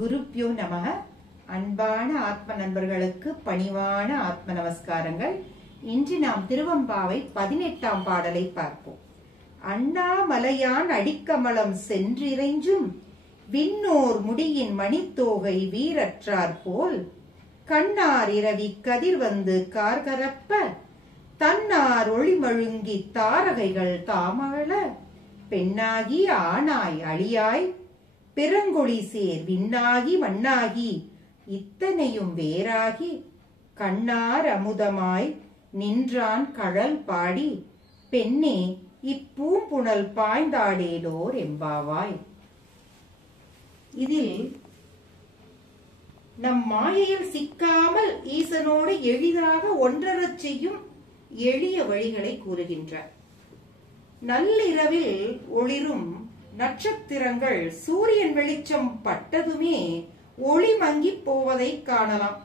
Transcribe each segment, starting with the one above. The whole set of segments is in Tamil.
குருப்யோ நமக. அன்பான ஆத்ம நண்பர்களுக்கு பணிவான ஆத்ம நமஸ்காரங்கள். இன்று நாம் திருவெம்பாவை 18ஆம் பாடலை பார்ப்போம். அண்ணாமலையான் அடிக்கமலம் சென்றிறைஞ்சும் விண்ணோர் முடியின் மணித்தோகை வீரற்றார் போல் கண்ணார் இரவி கதிர் வந்து கார்கரப்ப தன்னார் ஒளிமழுங்கி தாரகைகள் தாமழ பெண்ணாகி ஆனாய் அழியாய் பிறங்கொழி சேர் விண்ணாகி மண்ணாகி இத்தனையும் வேறாகி கண்ணார் அமுதமாய் நின்றான் கழல் பாடி பெண்ணே இப்பூம்புணல் பாய்ந்தாடேலோர் எம்பாவாய். இதில் நம் மாயையில் சிக்காமல் ஈசனோடு எளிதாக ஒன்றரச் செய்யும் எளிய வழிகளை கூறுகின்றார். நள்ளிரவில் ஒளிரும் நட்சத்திரங்கள் சூரியன் வெளிச்சம் பட்டதுமே ஒளி மங்கி போவதை காணலாம்.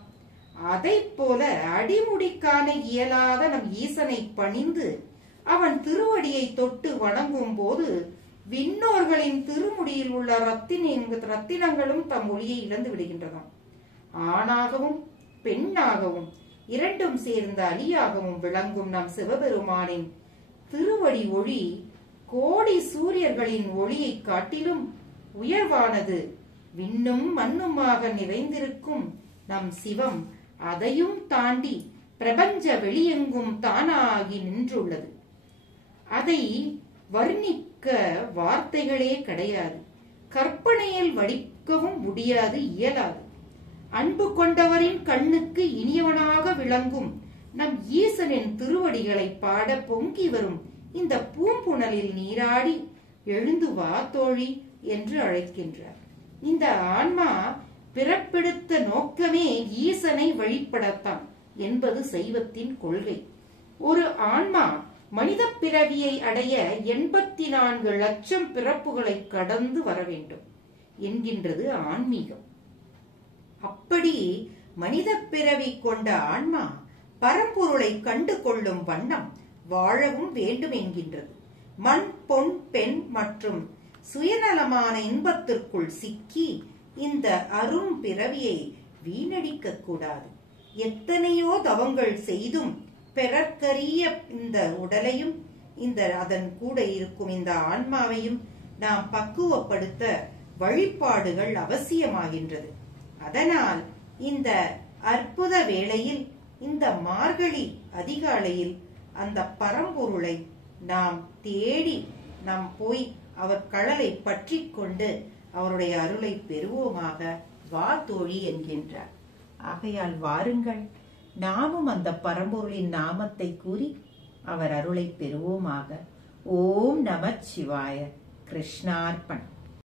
அதை போல அடிமுடி காண இயலாத நம் ஈசனை பணிந்து அவன் திருவடியை தொட்டு வணங்கும் போது விண்ணோர்களின் திருமுடியில் உள்ள ரத்தினங்களும் தம் ஒளியை இழந்து விடுகின்றன. ஆணாகவும் பெண்ணாகவும் இரண்டும் சேர்ந்த அலியாகவும் விளங்கும் நம் சிவபெருமானின் திருவடி ஒளி கோடி சூரியர்களின் ஒளியை காட்டிலும் உயர்வானது. விண்ணும் மண்ணுமாக நிறைந்திருக்கும் நம் சிவம் அதையும் தாண்டி பிரபஞ்ச வெளியெங்கும் தானாகி நின்றுள்ளது. அதை வர்ணிக்க வார்த்தைகளே கிடையாது. கற்பனையில் வடிக்கவும் முடியாது, இயலாது. அன்பு கொண்டவரின் கண்ணுக்கு இனியவனாக விளங்கும் நம் ஈசனின் திருவடிகளை பாட பொங்கி வரும் இந்த பூம்புணலில் நீராடி எழுந்து வா தோழி என்று அழைக்கின்றார். இந்த ஆன்மா பிறப்பெடுத்த நோக்கமே ஈசனை வழிபடத்தான் என்பது சைவத்தின் கொள்கை. ஒரு ஆன்மா மனித பிறவியை அடைய 84 லட்சம் பிறப்புகளை கடந்து வர வேண்டும் என்கின்றது ஆன்மீகம். அப்படி மனித பிறவி கொண்ட ஆன்மா பரம்பொருளை கண்டு கொள்ளும் வண்ணம் வாழவும் வேண்டும் என்கின்றது. மண் பொன் பெண் மற்றும் சுயநலமான இன்பத்திற்குள் சிக்கி இந்த அரும் பிறவியை வீணடிக்க கூடாது. எத்தனையோ தவங்கள் செய்தும் பெறற்கரிய இந்த உடலையும் அதன் கூட இருக்கும் இந்த ஆன்மாவையும் நாம் பக்குவப்படுத்த வழிபாடுகள் அவசியமாகின்றது. அதனால் இந்த அற்புத வேளையில், இந்த மார்கழி அதிகாலையில் அந்த பரம்பொருளை நாம் தேடி நாம் போய் அவர் கழலை பற்றி கொண்டு அவருடைய அருளை பெறுவோமாக. வா தோழி என்கின்றார். ஆகையால் வாருங்கள், நாமும் அந்த பரம்பொருளின் நாமத்தை கூறி அவர் அருளை பெறுவோமாக. ஓம் நமச்சிவாய. கிருஷ்ணார்ப்பணம்.